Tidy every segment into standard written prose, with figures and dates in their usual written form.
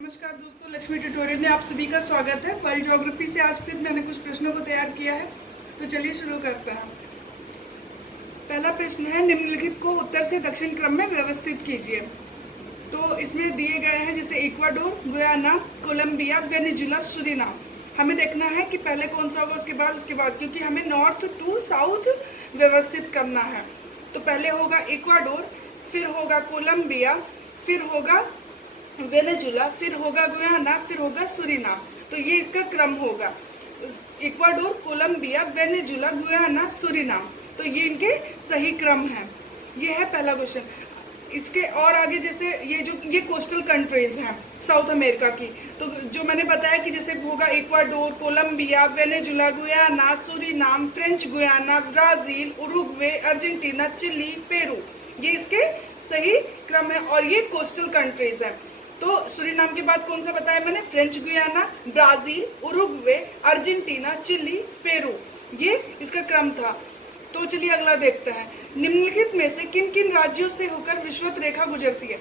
नमस्कार दोस्तों, लक्ष्मी ट्यूटोरियल में आप सभी का स्वागत है। वर्ल्ड ज्योग्राफी से आज फिर मैंने कुछ प्रश्नों को तैयार किया है, तो चलिए शुरू करते हैं। पहला प्रश्न है, निम्नलिखित को उत्तर से दक्षिण क्रम में व्यवस्थित कीजिए। तो इसमें दिए गए हैं जैसे Ecuador, Guyana, Colombia, Venezuela, Suriname. हमें देखना है कि पहले कौन सा होगा, उसके बाद क्योंकि हमें नॉर्थ टू साउथ व्यवस्थित करना है। तो पहले होगा इक्वाडोर, फिर होगा कोलंबिया, फिर होगा वेनेजुला, फिर होगा गुयाना, फिर होगा सुरीनाम। तो ये इसका क्रम होगा, Ecuador, Colombia, Venezuela, Guyana, Suriname. तो ये इनके सही क्रम है। ये है पहला क्वेश्चन। इसके और आगे जैसे ये कोस्टल कंट्रीज हैं साउथ अमेरिका की, तो जो मैंने बताया कि जैसे होगा Ecuador, Colombia, Venezuela, Guyana, Suriname, French Guiana, Brazil, Uruguay, Argentina, Chile, Peru. ये इसके सही क्रम है और ये कोस्टल कंट्रीज है। तो सुरीनाम के बाद कौन सा बताया मैंने? French Guiana, Brazil, Uruguay, Argentina, Chile, Peru. ये इसका क्रम था। तो चलिए अगला देखते हैं। निम्नलिखित में से किन किन राज्यों से होकर विषुवत रेखा गुजरती है?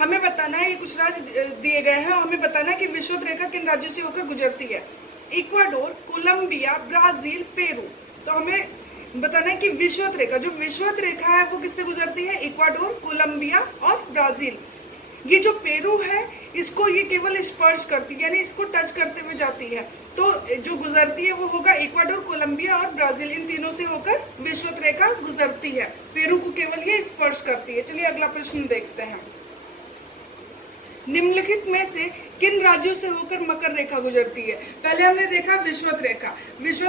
हमें बताना है, ये कुछ राज्य दिए गए हैं और हमें बताना है कि विषुवत रेखा किन राज्यों से होकर गुजरती है। Ecuador, Colombia, Brazil, Peru. तो हमें बताना है कि विषुवत रेखा, जो विषुवत रेखा है वो किससे गुजरती है? इक्वाडोर, कोलंबिया और ब्राजील। ये जो पेरू है इसको ये केवल स्पर्श करती है, यानी इसको टच करते हुए जाती है। तो जो गुजरती है वो होगा इक्वाडोर, कोलंबिया और ब्राजील। इन तीनों से होकर विषुवत रेखा गुजरती है। पेरू को केवल ये स्पर्श करती है। चलिए अगला प्रश्न देखते हैं। निम्नलिखित में से किन राज्यों से होकर मकर रेखा गुजरती है? पहले हमने देखा विषुवत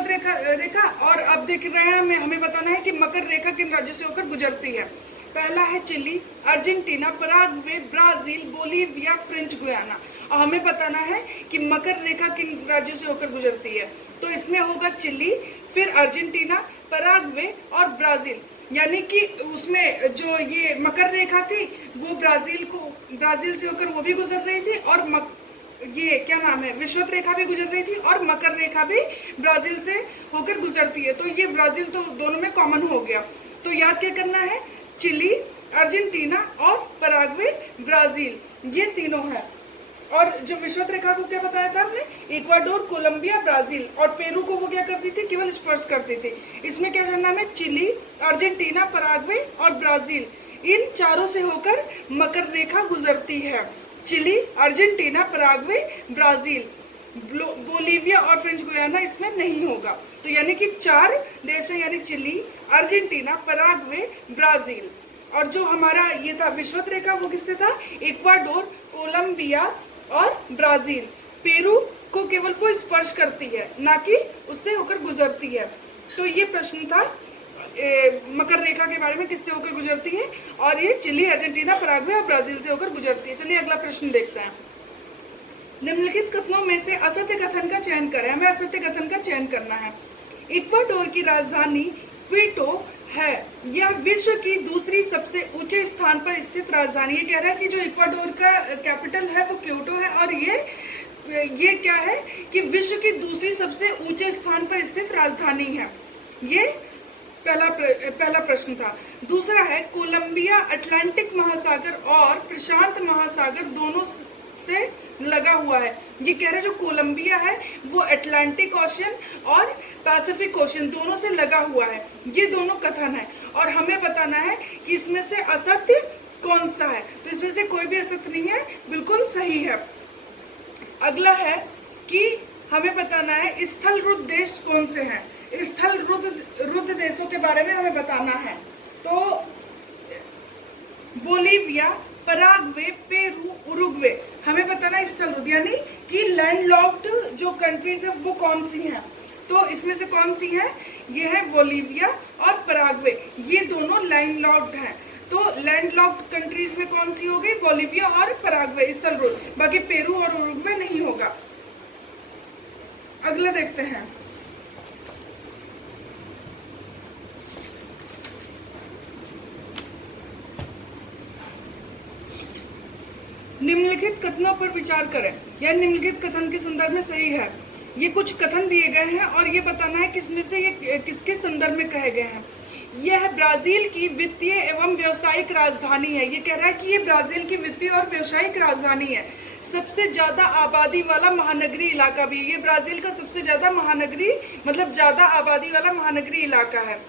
रेखा देखा और अब देख रहे हैं हमें बताना है कि मकर रेखा किन राज्यों से होकर गुजरती है। पहला है Chile, Argentina, Paraguay, Brazil, Bolivia, French Guiana. और हमें बताना है कि मकर रेखा किन राज्यों से होकर गुजरती है। तो इसमें होगा चिली, फिर अर्जेंटीना, पराग्वे और ब्राजील। यानी कि उसमें जो ये मकर रेखा थी वो ब्राजील से होकर वो भी गुजर रही थी और ये क्या नाम है, विषुवत रेखा भी गुजर रही थी और मकर रेखा भी ब्राजील से होकर गुजरती है। तो ये ब्राजील तो दोनों में कॉमन हो गया। तो याद क्या करना है? चिली, अर्जेंटीना और पराग्वे, ब्राजील, ये तीनों है। और जो विषुवत रेखा को क्या बताया था हमने? Ecuador, Colombia, Brazil. और पेरू को वो क्या करती थी? केवल स्पर्श करती थी। इसमें क्या करना है? चिली, अर्जेंटीना, पराग्वे और ब्राजील, इन चारों से होकर मकर रेखा गुजरती है। Chile, Argentina, Paraguay, Brazil, Bolivia और फ्रेंच गुयाना इसमें नहीं होगा। तो यानी कि 4 देश हैं, यानी चिली, अर्जेंटीना, पराग्वे, ब्राजील। और जो हमारा ये था विषुवत रेखा वो किससे था? इक्वाडोर, कोलंबिया और ब्राजील। पेरू को केवल वो स्पर्श करती है, ना कि उससे होकर गुजरती है। तो ये प्रश्न था मकर रेखा के बारे में, किससे होकर गुजरती है। और ये चिली, अर्जेंटीना, पराग्वे और ब्राजील से होकर गुजरती है। चलिए अगला प्रश्न देखते हैं। निम्नलिखित कथनों में से असत्य कथन का चयन करें। हमें असत्य कथन का चयन करना है। इक्वाडोर की राजधानी क्विटो है। यह विश्व की दूसरी सबसे ऊंचे स्थान पर स्थित राजधानी। ये कह रहा है कि जो इक्वाडोर का कैपिटल है वो क्योटो है और ये क्या है कि विश्व की दूसरी सबसे ऊंचे स्थान पर स्थित राजधानी है। ये पहला प्रश्न था। दूसरा है, कोलंबिया अटलांटिक महासागर और प्रशांत महासागर दोनों से लगा हुआ है। ये कह रहे हैं जो कोलंबिया है वो अटलांटिक ओशन और पैसिफिक ओशन दोनों से लगा हुआ है। ये दोनों कथन है और हमें बताना है कि इसमें से असत्य कौन सा है। तो इसमें से कोई भी असत्य नहीं है, बिल्कुल सही है। अगला है कि हमें बताना है स्थल रुद्ध देश कौन से हैं। स्थल रुद्ध देशों के बारे में हमें बताना है। तो बोलीविया, पराग्वे, पेरू, उरुग्वे, हमें बताना है स्थल रुद्ध, यानी कि लैंडलॉक्ड जो कंट्रीज है वो कौन सी हैं। तो इसमें से कौन सी है? ये है बोलीविया और पराग्वे, ये दोनों लैंडलॉक्ड हैं। तो लैंडलॉक्ड कंट्रीज में कौन सी होगी? बोलीविया और पराग्वे स्थल रुद्ध, बाकी पेरू और उरुग्वे नहीं होगा। अगला देखते हैं। निम्नलिखित कथनों पर विचार करें। यह निम्नलिखित कथन के संदर्भ में सही है। ये कुछ कथन दिए गए हैं और ये बताना है किसमें से ये किसके संदर्भ में कहे गए हैं। यह ब्राजील की वित्तीय एवं व्यवसायिक राजधानी है। ये कह रहा है कि ये ब्राजील की वित्तीय और व्यवसायिक राजधानी है। सबसे ज्यादा आबादी वाला महानगरी इलाका भी। ये ब्राजील का सबसे ज्यादा महानगरी मतलब ज्यादा आबादी वाला महानगरी इलाका है।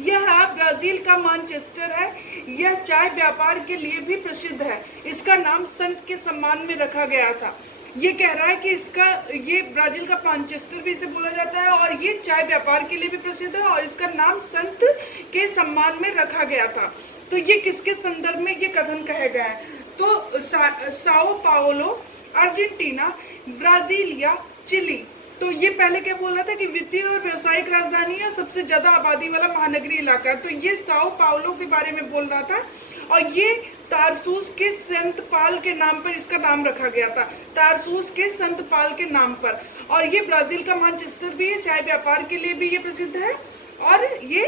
यह ब्राजील का मैनचेस्टर है। यह चाय व्यापार के लिए भी प्रसिद्ध है। इसका नाम संत के सम्मान में रखा गया था। ये कह रहा है कि ये ब्राजील का मैनचेस्टर भी इसे बोला जाता है और ये चाय व्यापार के लिए भी प्रसिद्ध है और इसका नाम संत के सम्मान में रखा गया था। तो ये किसके संदर्भ में ये कथन कहे गए हैं? तो Sao Paulo, Argentina, Brasilia, Chile. तो ये पहले क्या बोल रहा था कि वित्तीय और व्यवसायिक राजधानी है और सबसे ज्यादा आबादी वाला महानगरी इलाका है। तो ये साओ पाओलो के बारे में बोल रहा था और ये तारसूस के संत पाल के नाम पर इसका नाम रखा गया था, तारसूस के संत पाल के नाम पर। और ये ब्राजील का मैनचेस्टर भी है, चाय व्यापार के लिए भी ये प्रसिद्ध है और ये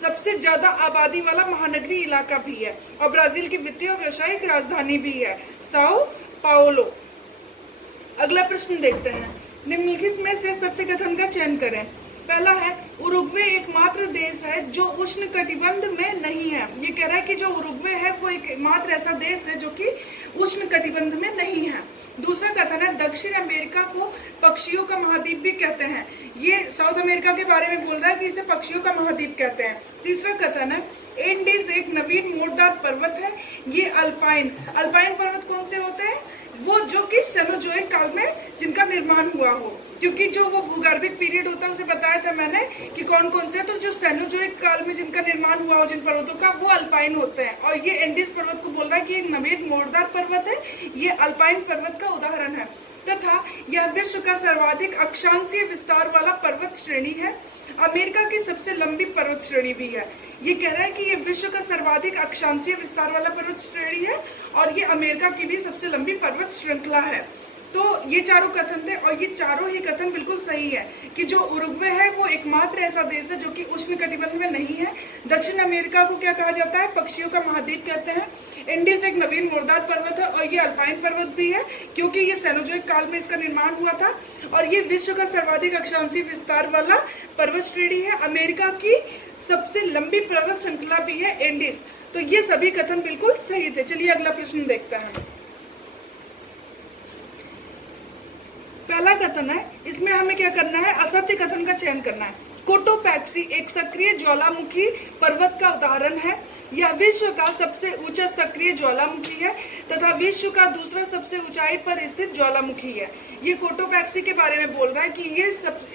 सबसे ज्यादा आबादी वाला महानगरी इलाका भी है और ब्राजील की वित्तीय और व्यवसायिक राजधानी भी है साओ पाओलो। अगला प्रश्न देखते हैं, निम्नलिखित में से सत्य कथन का चयन करें। पहला है, उरुग्वे एकमात्र देश है जो उष्ण कटिबंध में नहीं है। ये कह रहा है कि जो उरुग्वे है वो एकमात्र ऐसा देश है जो कि उष्ण कटिबंध में नहीं है। दूसरा कथन है, दक्षिण अमेरिका को पक्षियों का महाद्वीप भी कहते हैं। ये साउथ अमेरिका के बारे में बोल रहा है कि इसे पक्षियों का महाद्वीप कहते हैं। तीसरा कथन है, एंडीज एक नवीन मोड़दार पर्वत है। ये अल्पाइन पर्वत कौन से होते हैं? वो जो कि सेनोजोइक काल में जिनका निर्माण हुआ हो, क्योंकि जो वो भूगर्भिक पीरियड होता है उसे बताया था मैंने कि कौन कौन से। तो जो सेनोजोइक काल में जिनका निर्माण हुआ हो जिन पर्वतों का, वो अल्पाइन होते हैं। और ये एंडीज पर्वत को बोल रहा है कि एक नवीन मोड़दार पर्वत है, ये अल्पाइन पर्वत का उदाहरण है। तथा यह विश्व का सर्वाधिक अक्षांशीय विस्तार वाला पर्वत श्रेणी है। अमेरिका की सबसे लंबी पर्वत श्रेणी भी है। ये कह रहा है कि ये विश्व का सर्वाधिक अक्षांशीय विस्तार वाला पर्वत श्रेणी है और ये अमेरिका की भी सबसे लंबी पर्वत श्रृंखला है। तो ये चारों कथन थे और ये चारों ही कथन बिल्कुल सही है कि जो उरुग्वे है वो एकमात्र ऐसा देश है जो कि उष्ण कटिबंध में नहीं है। दक्षिण अमेरिका को क्या कहा जाता है? पक्षियों का महाद्वीप कहते हैं। एंडीज एक नवीन मोड़दार पर्वत है और ये अल्पाइन पर्वत भी है क्योंकि ये सेनोजोइक काल में इसका निर्माण हुआ था। और ये विश्व का सर्वाधिक अक्षांशीय विस्तार वाला पर्वत श्रेणी है। अमेरिका की सबसे लंबी पर्वत श्रृंखला भी है एंडीज। तो ये सभी कथन बिल्कुल सही थे। चलिए अगला प्रश्न देखते हैं। पहला कथन है, इसमें हमें क्या करना है? असत्य कथन का चयन करना है। कोटोपैक्सी एक सक्रिय ज्वालामुखी पर्वत का उदाहरण है। यह विश्व का सबसे ऊंचा सक्रिय ज्वालामुखी है तथा विश्व का दूसरा सबसे ऊंचाई पर स्थित ज्वालामुखी है। ये कोटोपैक्सी के बारे में बोल रहा है कि ये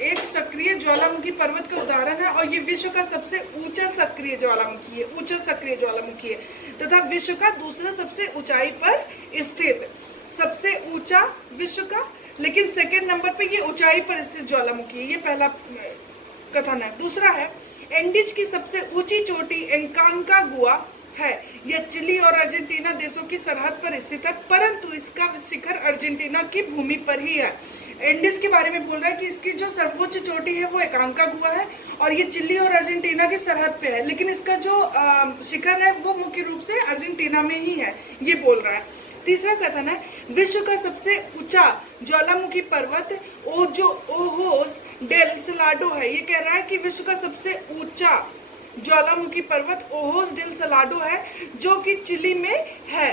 एक सक्रिय ज्वालामुखी पर्वत का उदाहरण है और ये विश्व का सबसे ऊंचा सक्रिय ज्वालामुखी है, ऊंचा सक्रिय ज्वालामुखी है तथा विश्व का दूसरा सबसे ऊंचाई पर स्थित। सबसे ऊंचा विश्व का, लेकिन सेकेंड नंबर पे ये ऊंचाई पर स्थित ज्वालामुखी है। ये पहला कथन है। दूसरा है, एंडीज की सबसे ऊंची चोटी एंकांकागुआ है। यह चिली और अर्जेंटीना देशों की सरहद पर स्थित है, परंतु इसका शिखर अर्जेंटीना की भूमि पर ही है। एंडीज के बारे में बोल रहा है कि इसकी जो सर्वोच्च चोटी है वो एकांकागुआ है और ये चिली और अर्जेंटीना की सरहद पे है, लेकिन इसका जो शिखर है वो मुख्य रूप से अर्जेंटीना में ही है, ये बोल रहा है। तीसरा कथन है, विश्व का सबसे ऊंचा ज्वालामुखी पर्वत ओहोस डेल सलाडो है। ये कह रहा है कि विश्व का सबसे ऊंचा ज्वालामुखी पर्वत ओहोस डेल सलाडो है जो कि चिली में है।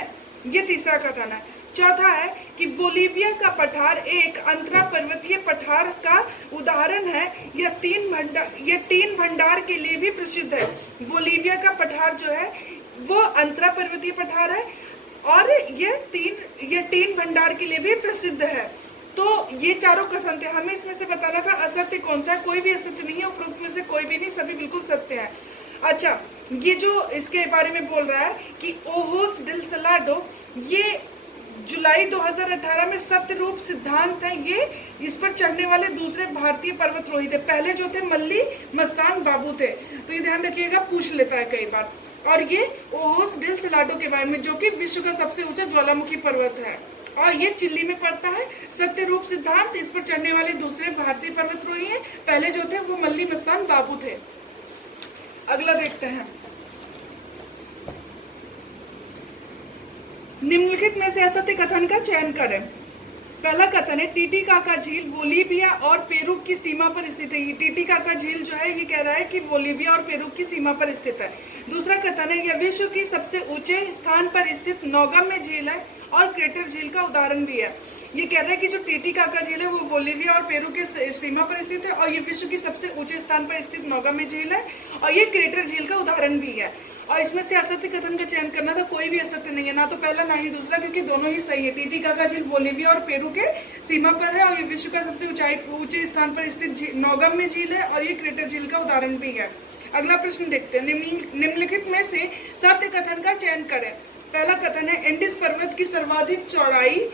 ये तीसरा कथन है। चौथा है कि बोलीविया का पठार एक अंतरा पर्वतीय पठार का उदाहरण है। यह तीन भंडार के लिए भी प्रसिद्ध है। बोलीविया का पठार जो है वो अंतरा पर्वतीय पठार है और ये तीन भंडार के लिए भी प्रसिद्ध है। तो ये चारों कथन थे। हमें इसमें से बताना था असत्य कौन सा है। कोई भी असत्य नहीं है, उपरोक्त में से कोई भी नहीं, सभी बिल्कुल सत्य है। अच्छा, ये जो इसके बारे में बोल रहा है कि ओहोस डेल सलाडो, ये जुलाई 2018 में सत्य रूप सिद्धांत है। ये इस पर चढ़ने वाले दूसरे भारतीय पर्वतारोही थे। पहले जो थे मल्ली मस्तान बाबू थे। तो ये ध्यान रखिएगा, पूछ लेता है कई बार। और ये ओहोस डेल सलाडो के बारे में जो कि विश्व का सबसे ऊंचा ज्वालामुखी पर्वत है और ये चिली में पड़ता है। सत्य रूप सिद्धांत, इस पर चढ़ने वाले दूसरे भारतीय पर्वतारोही हैं। पहले जो थे वो मल्ली मस्तान बाबू थे। अगला देखते हैं, निम्नलिखित में से असत्य कथन का चयन करें। पहला कथन है, टीटीकाका झील बोलीविया और पेरू की सीमा पर स्थित है। ये टीटीकाका झील जो है ये कह रहा है कि बोलीविया और पेरू की सीमा पर स्थित है। दूसरा कथन है, यह विश्व की सबसे ऊंचे स्थान पर स्थित नौगम्य झील है और क्रेटर झील का उदाहरण भी है। ये कह रहा है कि जो टीटीकाका झील है वो बोलीविया और पेरू के सीमा पर स्थित है और ये विश्व की सबसे ऊंचे स्थान पर स्थित नौगामी झील है और ये क्रेटर झील का उदाहरण भी है। और इसमें से असत्य कथन का चयन करना था, कोई भी असत्य नहीं है, ना तो पहला ना ही दूसरा, क्योंकि दोनों ही सही है। टीटीकाका झील बोलीविया और पेरू के सीमा पर है और ये विश्व का सबसे ऊंचे स्थान पर स्थित नौगम्य झील है और ये क्रेटर झील का उदाहरण भी है। अगला प्रश्न देखते हैं, निम्नलिखित में से सत्य कथन का चयन करें। पहला कथन है एंडीज पर्वत की सर्वाधिक चौड़ाई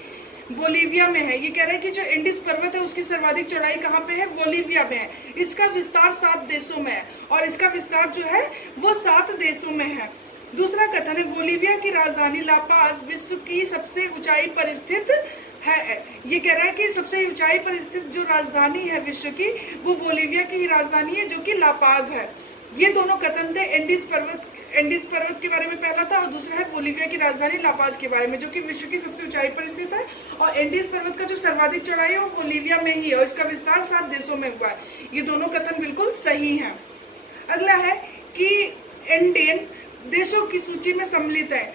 बोलीविया में है। ये कह रहा है कि जो एंडीज पर्वत है उसकी सर्वाधिक चौड़ाई कहाँ पे है? बोलीविया में है। इसका विस्तार 7 देशों में है और इसका विस्तार जो है वो 7 देशों में है। दूसरा कथन है बोलीविया की राजधानी लापाज विश्व की सबसे ऊंचाई पर स्थित है। ये कह रहा है कि सबसे ऊंचाई पर स्थित जो राजधानी है विश्व की वो बोलीविया की ही राजधानी है, जो कि लापाज है। ये दोनों कथन थे एंडीज पर्वत के बारे में पहला था और दूसरा है बोलीविया की राजधानी लापाज के बारे में, जो कि विश्व की सबसे ऊंचाई पर स्थित है। और एंडीज पर्वत का जो सर्वाधिक चौड़ाई है वो बोलीविया में ही है और इसका विस्तार 7 देशों में हुआ है। ये दोनों कथन बिल्कुल सही हैं। अगला है कि एंडियन देशों की सूची में सम्मिलित है।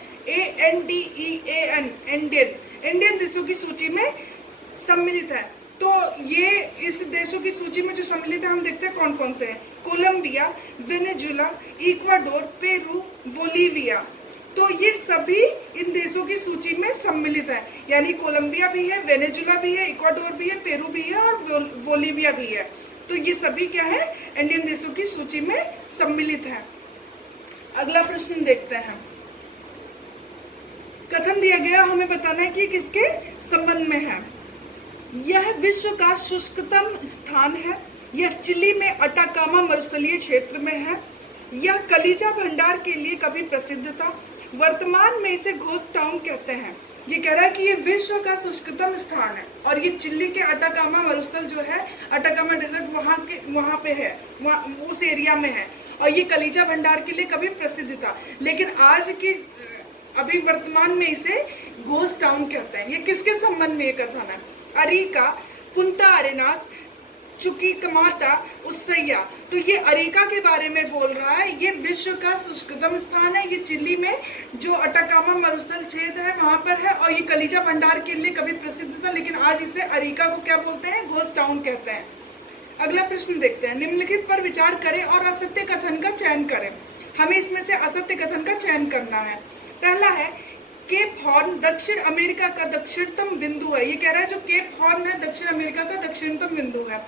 ANDEAN इंडियन देशों की सूची में सम्मिलित है। तो ये इस देशों की सूची में जो सम्मिलित है हम देखते हैं कौन कौन से हैं। Colombia, Venezuela, Ecuador, Peru, Bolivia. तो ये सभी इन देशों की सूची में सम्मिलित है, यानी कोलंबिया भी है, वेनेजुला भी है, इक्वाडोर भी है, पेरू भी है और बोलीविया भी है। तो ये सभी क्या है? इंडियन देशों की सूची में सम्मिलित है। अगला प्रश्न देखते हैं। कथन दिया गया, हमें बताना है कि किसके संबंध में है। यह विश्व का शुष्कतम स्थान है। यह चिली में अटाकामा मरुस्थलीय क्षेत्र में है। यह कलीजा भंडार के लिए कभी प्रसिद्ध था। वर्तमान में इसे घोस्ट टाउन कहते हैं। ये कह रहा है कि ये विश्व का शुष्कतम स्थान है और ये चिली के अटाकामा मरुस्थल जो है, अटाकामा डेजर्ट वहां पे है, उस एरिया में है और ये कलीजा भंडार के लिए कभी प्रसिद्ध था, लेकिन आज की अभी वर्तमान में इसे घोस्ट टाउन कहते हैं। ये किसके संबंध में ये कथन है? अरिका, पुंता अरेनास, चुकीकमाटा, उस्सैया। तो ये अरिका के बारे में बोल रहा है। ये विश्व का शुष्कतम स्थान है। ये चिली में जो अटाकामा मरुस्थल क्षेत्र है वहां पर है और ये कलीजा भंडार के लिए कभी प्रसिद्ध था, लेकिन आज इसे अरिका को क्या बोलते हैं? घोस्ट टाउन कहते हैं। अगला प्रश्न देखते हैं। निम्नलिखित पर विचार करें और असत्य कथन का चयन करें। हमें इसमें से असत्य कथन का चयन करना है। पहला है केप हॉर्न दक्षिण अमेरिका का दक्षिणतम बिंदु है। ये कह रहा है जो केप हॉर्न है दक्षिण अमेरिका का दक्षिणतम बिंदु है।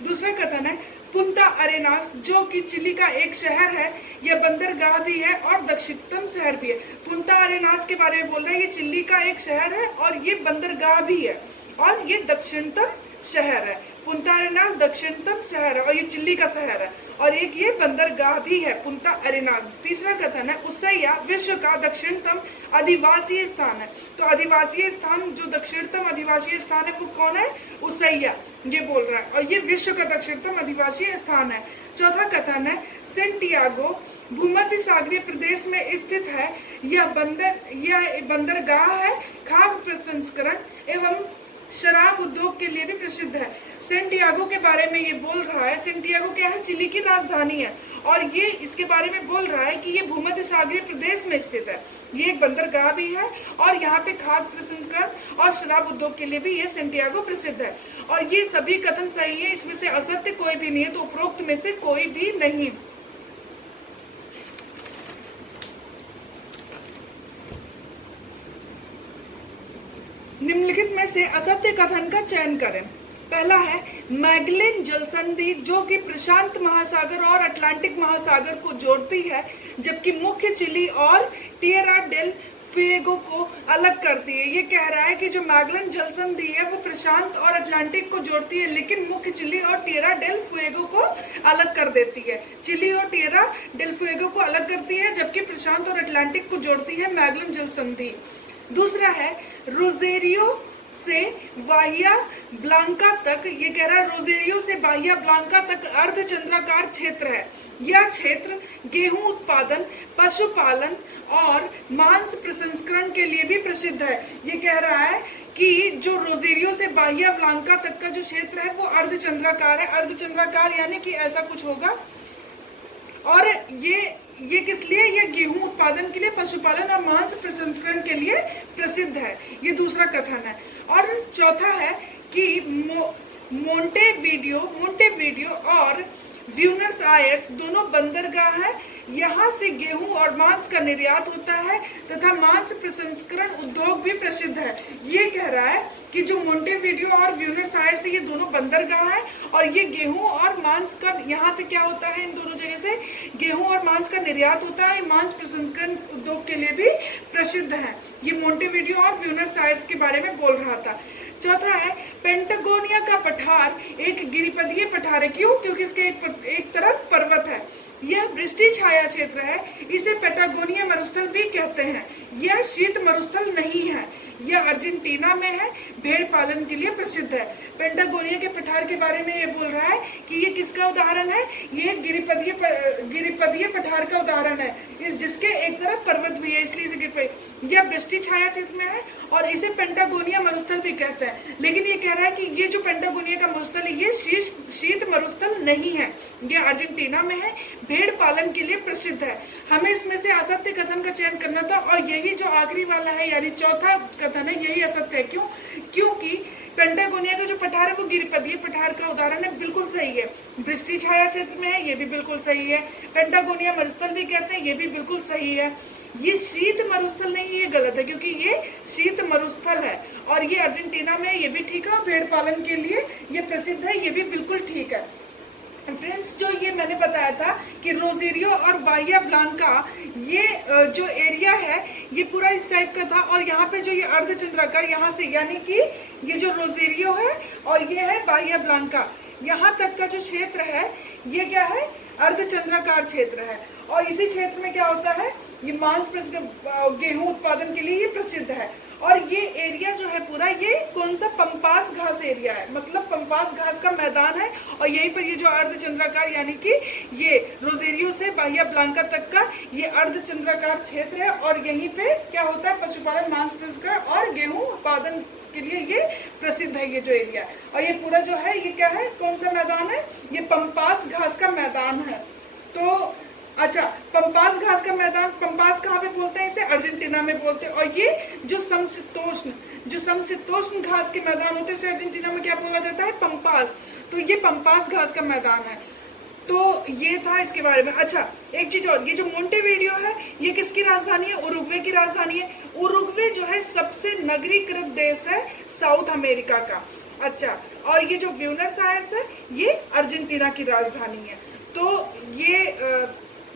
दूसरा कथन है पुंता अरेनास जो कि चिली का एक शहर है, यह बंदरगाह भी है और दक्षिणतम शहर भी है। पुंता अरेनास के बारे में बोल रहा है, ये चिली का एक शहर है और ये बंदरगाह भी है और ये दक्षिणतम शहर है। पुंता अरेनास दक्षिणतम शहर है और ये चिली का शहर है और एक ये बंदरगाह भी है पुंता अरेनास। तीसरा कथन है उस्सैया विश्व का दक्षिणतम आदिवासी स्थान है। तो आदिवासी स्थान, जो दक्षिणतम आदिवासी स्थान है वो कौन है? उस्सैया, ये बोल रहा है और ये विश्व का दक्षिणतम आदिवासी स्थान है। चौथा कथन है सेंटियागो भूमध्य सागरीय प्रदेश में स्थित है। यह बंदरगाह है, खाद्य प्रसंस्करण एवं शराब उद्योग के लिए भी प्रसिद्ध है। सेंटियागो के बारे में ये बोल रहा है। सेंटियागो क्या है? चिली की राजधानी है और ये इसके बारे में बोल रहा है कि ये भूमध्य सागरीय प्रदेश में स्थित है। ये एक बंदरगाह भी है और यहाँ पे खाद्य प्रसंस्करण और शराब उद्योग के लिए भी ये सेंटियागो प्रसिद्ध है। और ये सभी कथन सही है, इसमें से असत्य कोई भी नहीं है, तो उपरोक्त में से कोई भी नहीं। निम्नलिखित में से असत्य कथन का चयन करें। पहला है मैगेलन जलसंधि जो कि प्रशांत महासागर और अटलांटिक महासागर को जोड़ती है, जबकि मुख्य चिली और टिएरा डेल फुएगो को अलग करती है। ये कह रहा है कि जो मैगेलन जलसंधि है वो प्रशांत और अटलांटिक को जोड़ती है, लेकिन मुख्य चिली और टिएरा डेल फुएगो को अलग कर देती है। चिली और टिएरा डेल फुएगो को अलग करती है, जबकि प्रशांत और अटलांटिक को जोड़ती है मैगेलन जलसंधि। दूसरा है रोजेरियो से बाहिया ब्लांका तक। ये कह रहा है रोजेरियो से बाहिया ब्लांका तक अर्धचंद्राकार क्षेत्र है। यह क्षेत्र गेहूं उत्पादन, पशुपालन और मांस प्रसंस्करण के लिए भी प्रसिद्ध है। ये कह रहा है कि जो रोजेरियो से बाहिया ब्लांका तक का जो क्षेत्र है वो अर्धचंद्राकार है। अर्धचंद्राकार यानी कि ऐसा कुछ होगा और ये ये किस लिए? ये गेहूं उत्पादन के लिए, पशुपालन और मांस प्रसंस्करण के लिए प्रसिद्ध है। ये दूसरा कथन है। और चौथा है कि मोंटेवीडियो और ब्यूनस आयर्स दोनों बंदरगाह हैं। यहाँ से गेहूं और मांस का निर्यात होता है तथा मांस प्रसंस्करण उद्योग भी प्रसिद्ध है। ये कह रहा है कि जो मोंटेवीडियो और ब्यूनस आयर्स है ये दोनों बंदरगाह हैं और ये गेहूं और मांस का यहाँ से क्या होता है, इन दोनों जगह से गेहूं और मांस का निर्यात होता है। मांस प्रसंस्करण उद्योग के लिए भी प्रसिद्ध है। ये मोंटेवीडियो और ब्यूनस आयर्स के बारे में बोल रहा था। चौथा है पेंटागोनिया का पठार एक गिरिपदीय पठार है। क्यों? क्योंकि इसके एक तरफ पर्वत है। यह वृष्टि छाया क्षेत्र है। इसे पेटागोनिया मरुस्थल भी कहते हैं। यह शीत मरुस्थल नहीं है। यह अर्जेंटीना में है। भेड़ पालन के लिए प्रसिद्ध है। पेंटागोनिया के पठार के बारे में ये बोल रहा है कि ये किसका उदाहरण है? ये गिरिपदीय पठार का उदाहरण है, जिसके एक तरफ पर्वत भी है, इसलिए इसे यह वृष्टि छाया क्षेत्र में है और इसे पेंटागोनिया मरुस्थल भी कहते हैं। लेकिन ये कह रहा है कि ये जो पेंटागोनिया का मरुस्थल है ये शीत मरुस्थल नहीं है। ये अर्जेंटीना में है। भेड़ पालन के लिए प्रसिद्ध है। हमें इसमें से असत्य कथन का चयन करना था और यही जो आखिरी वाला है यानी चौथा कथन है यही असत्य है। क्यों? क्योंकि पेंटागोनिया का जो पठार है वो गिरिपदीय पठार का उदाहरण है, बिल्कुल सही है। वृष्टि छाया क्षेत्र में है, ये भी बिल्कुल सही है। पेंटागोनिया मरुस्थल भी कहते हैं, ये भी बिल्कुल सही है। ये शीत मरुस्थल नहीं, ये गलत है क्योंकि ये शीत मरुस्थल है और ये अर्जेंटीना में है, ये भी ठीक है। भेड़ पालन के लिए ये प्रसिद्ध है, ये भी बिल्कुल ठीक है। फ्रेंड्स, जो ये मैंने बताया था कि रोजेरियो और बाहिया ब्लांका ये जो एरिया है ये पूरा इस टाइप का था और यहाँ पे जो ये अर्धचंद्राकार यहाँ से यानी कि ये जो रोजेरियो है और ये है बाहिया ब्लांका, यहाँ तक का जो क्षेत्र है ये क्या है? अर्धचंद्राकार क्षेत्र है। और इसी क्षेत्र में क्या होता है? ये मांस गेहूं उत्पादन के लिए ये प्रसिद्ध है। और ये एरिया जो है पूरा ये कौन सा? पंपास घास एरिया है, मतलब पंपास घास का मैदान है। और यहीं पर ये जो अर्धचंद्राकार यानी कि ये रोजेरियो से बाहिया ब्लांका तक का ये अर्धचंद्राकार क्षेत्र है और यहीं पे क्या होता है? पशुपालन, मांस प्रसंस्करण और गेहूं उत्पादन के लिए ये प्रसिद्ध है ये जो एरिया। और ये पूरा जो है ये क्या है? कौन सा मैदान है? ये पंपास घास का मैदान है। तो अच्छा, पंपास घास का मैदान, पंपास कहाँ पे बोलते हैं? इसे अर्जेंटीना में बोलते हैं। और ये जो समशीतोष्ण घास के मैदान होते हैं इसे अर्जेंटीना में क्या बोला जाता है? पंपास। तो ये पंपास घास का मैदान है। तो ये था इसके बारे में। अच्छा, एक चीज और, ये जो मोंटेवीडियो है ये किसकी राजधानी है? उरुग्वे की राजधानी है। उरुग्वे जो है सबसे नगरीकृत देश है साउथ अमेरिका का। अच्छा, और ये जो ब्यूनस आयर्स है ये अर्जेंटीना की राजधानी है। तो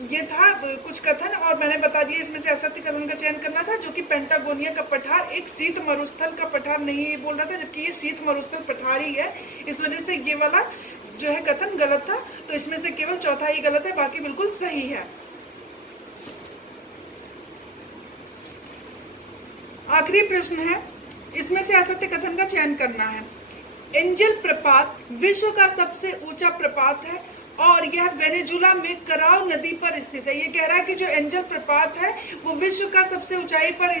ये था कुछ कथन और मैंने बता दिया इसमें से असत्य कथन का चयन करना था, जो कि पेंटागोनिया का पठार एक शीत मरुस्थल का पठार नहीं ये बोल रहा था, जबकि ये शीत मरुस्थल पठार ही है। इस वजह से ये वाला जो है कथन गलत था। तो इसमें से केवल चौथा ही गलत है, बाकी बिल्कुल सही है। आखिरी प्रश्न है, इसमें से असत्य कथन का चयन करना है। एंजल प्रपात विश्व का सबसे ऊंचा प्रपात है और यह वेनेजुला में कराव नदी पर स्थित है। ये कह रहा है कि जो एंजल प्रपात है वो विश्व का सबसे ऊंचाई पर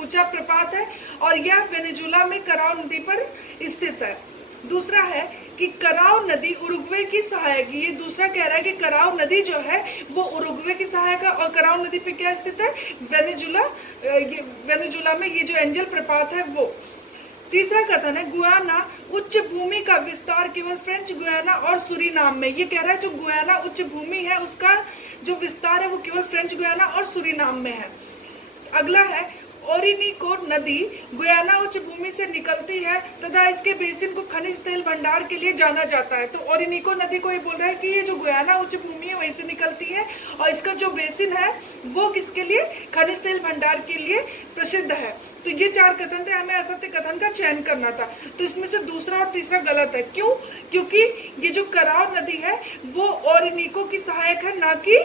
ऊंचा प्रपात है और यह वेनेजुला में कराव नदी पर स्थित है। दूसरा है कि कराव नदी उरुग्वे की सहायक, ये दूसरा कह रहा है कि कराव नदी जो है वो उरुग्वे की सहायक है और कराव नदी पे क्या स्थित है? वेनेजुला में ये जो एंजल प्रपात है वो। तीसरा कथन है गुयाना उच्च भूमि का विस्तार केवल फ्रेंच गुयाना और सूरीनाम में। ये कह रहा है जो गुयाना उच्च भूमि है उसका जो विस्तार है वो केवल फ्रेंच गुयाना और सूरीनाम में है। अगला है ओरिनिको नदी गुयाना उच्च भूमि से निकलती है तथा इसके बेसिन को खनिज तेल भंडार के लिए जाना जाता है। तो ओरिनिको नदी को ये बोल रहा है कि ये जो गुयाना उच्च भूमि है वहीं से निकलती है और इसका जो बेसिन है वो किसके लिए? खनिज तेल भंडार के लिए प्रसिद्ध है। तो ये चार कथन थे, हमें असत्य कथन का चयन करना था। तो इसमें से दूसरा और तीसरा गलत है। क्यों? क्योंकि ये जो कराव नदी है वो ओरिनिको की सहायक है, ना कि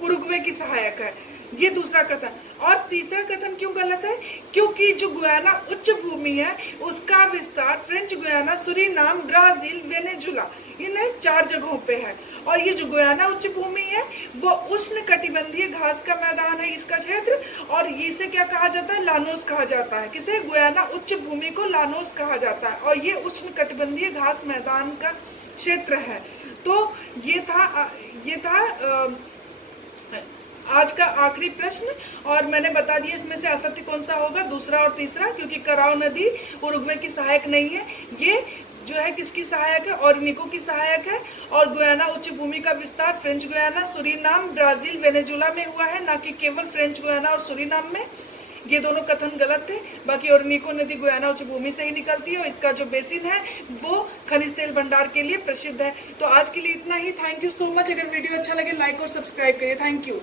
उरुग्वे की सहायक है। ये दूसरा कथन। और तीसरा कथन क्यों गलत है? क्योंकि जो गुयाना उच्च भूमि है उसका विस्तार French Guiana, Suriname, Brazil, Venezuela इन 4 जगहों पे है। और ये जो गुयाना उच्च भूमि है वो उष्ण कटिबंधीय घास का मैदान है इसका क्षेत्र और इसे क्या कहा जाता है? लानोस कहा जाता है। किसे? गुयाना उच्च भूमि को लानोस कहा जाता है और ये उष्ण कटिबंधीय घास मैदान का क्षेत्र है। तो ये था आज का आखिरी प्रश्न, और मैंने बता दिया इसमें से असत्य कौन सा होगा, दूसरा और तीसरा, क्योंकि कराओ नदी उरुग्वे की सहायक नहीं है। ये जो है किसकी सहायक है, ओरिनिको की सहायक है। और गुयाना उच्च भूमि का विस्तार French Guyana, Suriname, Brazil, Venezuela में हुआ है, ना कि केवल फ्रेंच गुयाना और सुरीनाम में। ये दोनों कथन गलत थे। बाकी ओरिनिको नदी गुयाना उच्च भूमि से ही निकलती है और इसका जो बेसिन है वो खनिज तेल भंडार के लिए प्रसिद्ध है। तो आज के लिए इतना ही। Thank you so much. अगर वीडियो अच्छा लगे लाइक और सब्सक्राइब करिए। Thank you.